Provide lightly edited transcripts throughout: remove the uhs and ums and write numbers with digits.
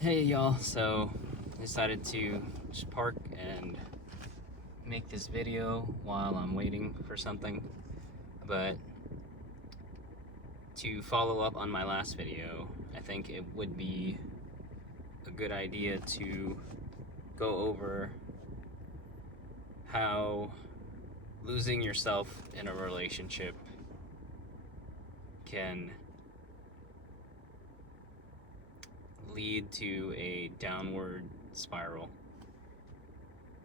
Hey y'all, so I decided to just park and make this video while I'm waiting for something. But to follow up on my last video, I think it would be a good idea to go over how losing yourself in a relationship can lead to a downward spiral,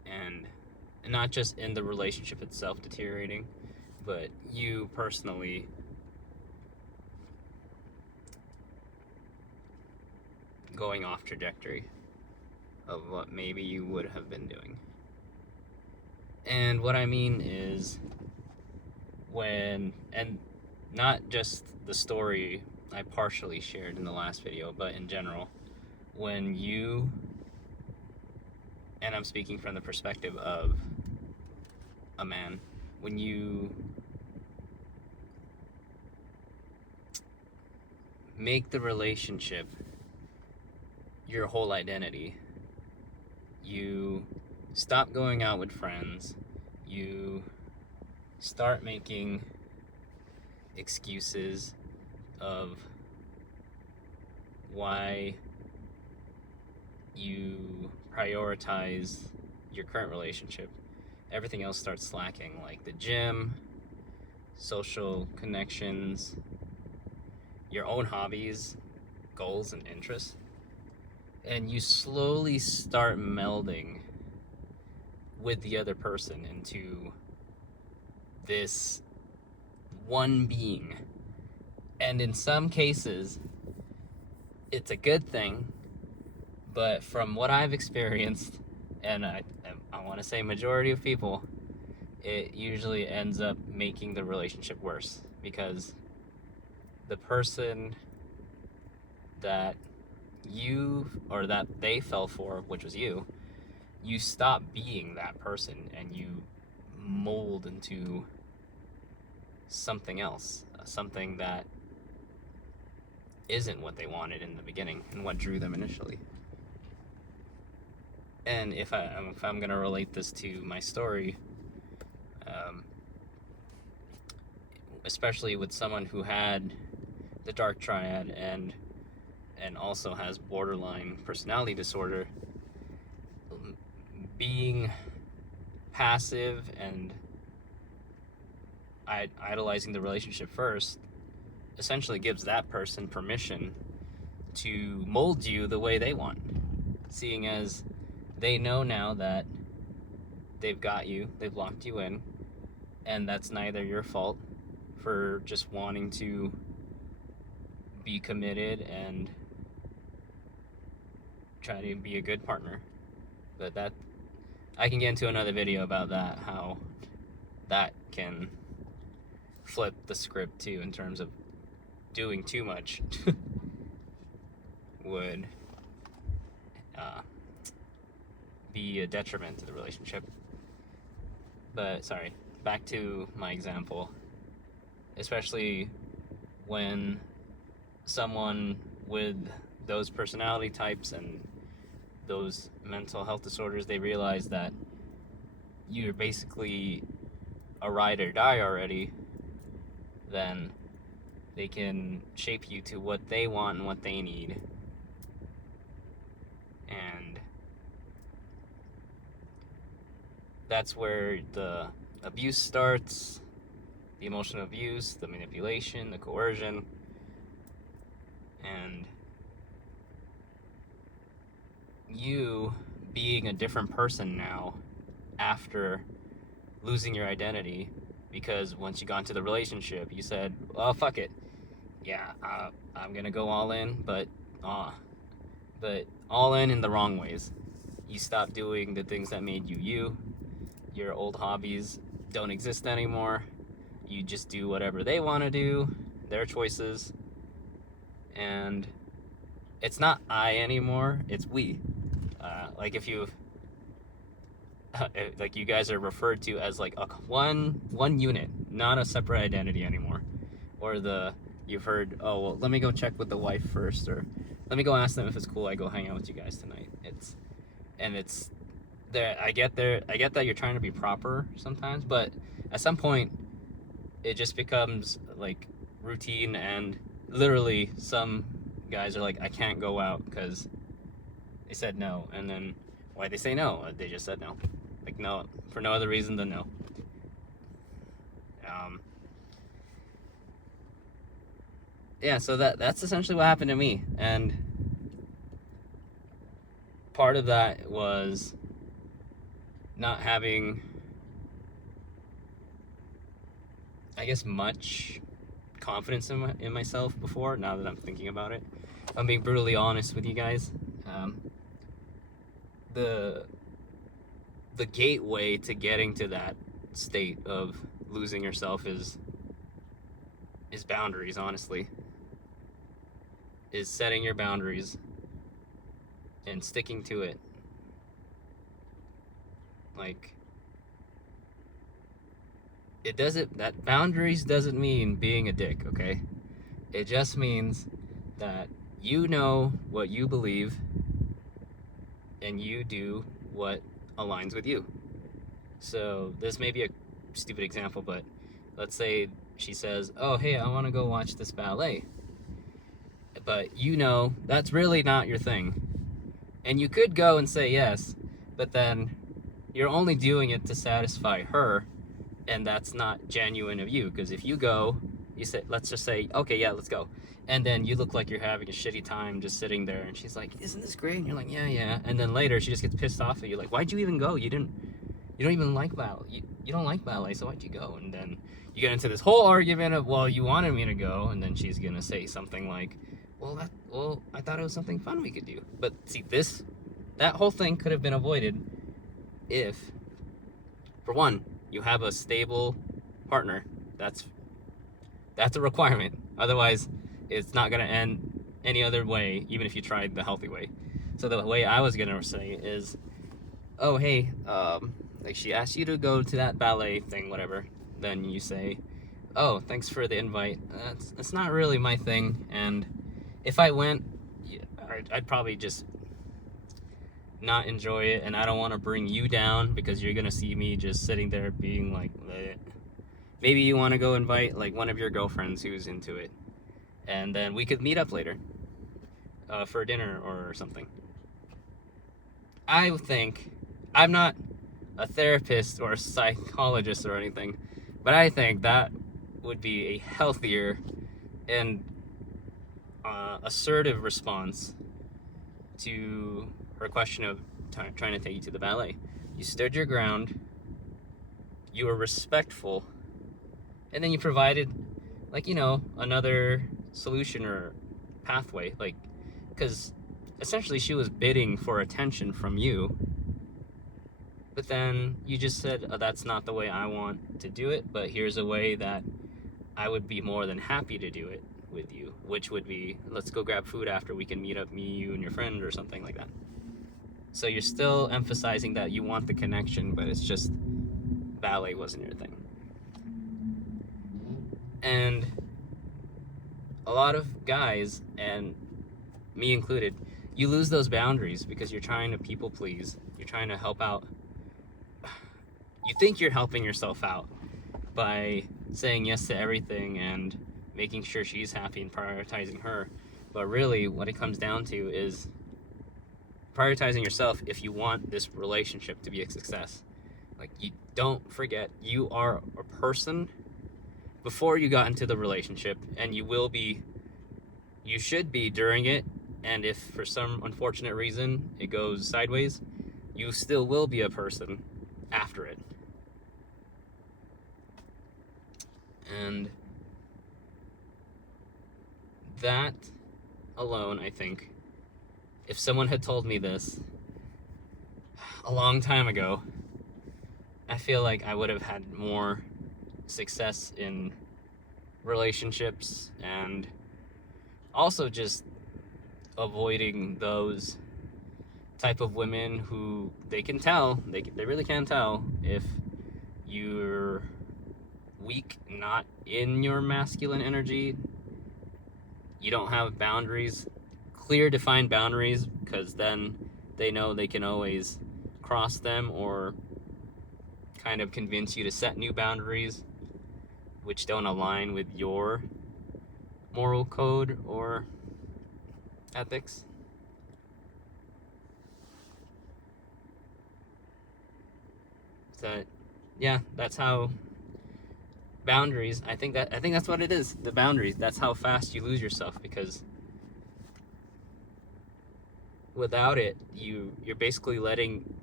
and not just in the relationship itself deteriorating, but you personally going off trajectory of what maybe you would have been doing. And what I mean is and not just the story I partially shared in the last video, but in general, when you, and I'm speaking from the perspective of a man, when you make the relationship your whole identity, you stop going out with friends, you start making excuses of why you prioritize your current relationship. Everything else starts slacking, like the gym, social connections, your own hobbies, goals, and interests. And you slowly start melding with the other person into this one being. And in some cases, it's a good thing, but from what I've experienced, and I want to say majority of people, it usually ends up making the relationship worse, because the person that you, or that they fell for, which was you stop being that person and you mold into something else, something that isn't what they wanted in the beginning and what drew them initially. And if I'm gonna relate this to my story, especially with someone who had the dark triad and also has borderline personality disorder, being passive and idolizing the relationship first essentially gives that person permission to mold you the way they want, seeing as they know now that they've got you, they've locked you in, and that's neither your fault for just wanting to be committed and try to be a good partner. But that, I can get into another video about that, how that can flip the script too, in terms of doing too much would be a detriment to the relationship. But sorry, back to my example. Especially when someone with those personality types and those mental health disorders, they realize that you're basically a ride or die already, then they can shape you to what they want and what they need. And that's where the abuse starts, the emotional abuse, the manipulation, the coercion, and you being a different person now after losing your identity, because once you got into the relationship, you said, well, fuck it. Yeah, I'm gonna go all in, but all in the wrong ways. You stop doing the things that made you you. Your old hobbies don't exist anymore. You just do whatever they want to do, their choices. And it's not I anymore, it's we. Like if you, like you guys are referred to as like a one unit, not a separate identity anymore. Or you've heard, oh, well, let me go check with the wife first, or let me go ask them if it's cool. I go hang out with you guys tonight. It's there. I get that you're trying to be proper sometimes, but at some point, it just becomes like routine, and literally some guys are like, I can't go out because they said no, and then why they say no? They just said no, like no, for no other reason than no. Yeah, so that's essentially what happened to me, and part of that was not having, I guess, much confidence in myself before. Now that I'm thinking about it, I'm being brutally honest with you guys. The gateway to getting to that state of losing yourself is boundaries. Honestly, is setting your boundaries and sticking to it. Like, it doesn't, that boundaries doesn't mean being a dick, okay? It just means that you know what you believe and you do what aligns with you. So this may be a stupid example, but let's say she says, oh, hey, I want to go watch this ballet. But you know that's really not your thing. And you could go and say yes, but then you're only doing it to satisfy her, and that's not genuine of you. Because if you go, you say, let's just say, okay, yeah, let's go. And then you look like you're having a shitty time just sitting there, and she's like, isn't this great? And you're like, yeah. And then later she just gets pissed off at you, like, why'd you even go? You don't even like ballet. You don't like ballet, so why'd you go? And then you get into this whole argument of, well, you wanted me to go, and then she's gonna say something like, well, I thought it was something fun we could do. But see, that whole thing could have been avoided if, for one, you have a stable partner. That's a requirement. Otherwise, it's not gonna end any other way, even if you tried the healthy way. So the way I was gonna say is, oh, hey, like she asked you to go to that ballet thing, whatever. Then you say, oh, thanks for the invite. It's not really my thing, and if I went, I'd probably just not enjoy it, and I don't want to bring you down because you're gonna see me just sitting there being like, bleh. Maybe you want to go invite like one of your girlfriends who's into it, and then we could meet up later for dinner or something. I think, I'm not a therapist or a psychologist or anything, but I think that would be a healthier and assertive response to her question of trying to take you to the ballet. You stood your ground, you were respectful, and then you provided, like, another solution or pathway, like, because essentially she was bidding for attention from you, but then you just said, oh, that's not the way I want to do it, but here's a way that I would be more than happy to do it with you, which would be, let's go grab food after, we can meet up, me, you, and your friend, or something like that. So you're still emphasizing that you want the connection, but it's just ballet wasn't your thing. And a lot of guys, and me included, you lose those boundaries because you're trying to people please. You're trying to help out. You think you're helping yourself out by saying yes to everything and making sure she's happy and prioritizing her. But really, what it comes down to is prioritizing yourself if you want this relationship to be a success. Like, you don't forget, you are a person before you got into the relationship, and you should be during it, and if for some unfortunate reason it goes sideways, you still will be a person after it. And that alone, I think, if someone had told me this a long time ago, I feel like I would have had more success in relationships, and also just avoiding those type of women who they really can tell if you're weak, not in your masculine energy, you don't have boundaries clear, defined boundaries, because then they know they can always cross them or kind of convince you to set new boundaries which don't align with your moral code or ethics. So, yeah, that's how boundaries. I think that's what it is. The boundaries. That's how fast you lose yourself, because without it, you're basically letting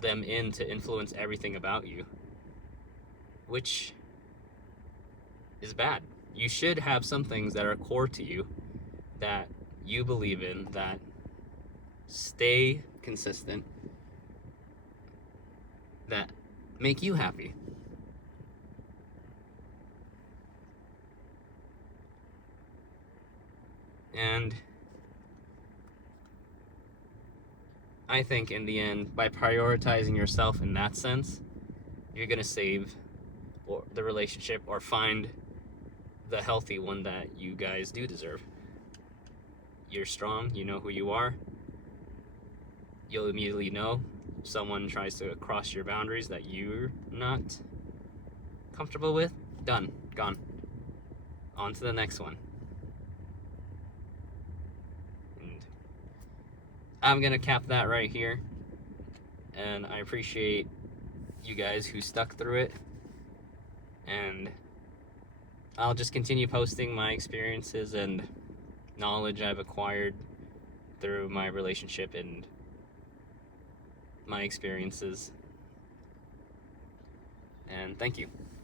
them in to influence everything about you, which is bad. You should have some things that are core to you, that you believe in, that stay consistent, that make you happy. And I think in the end, by prioritizing yourself in that sense, you're going to save the relationship or find the healthy one that you guys do deserve. You're strong, you know who you are. You'll immediately know if someone tries to cross your boundaries that you're not comfortable with. Done. Gone. On to the next one. And I'm going to cap that right here. And I appreciate you guys who stuck through it. And I'll just continue posting my experiences and knowledge I've acquired through my relationship and my experiences. And thank you.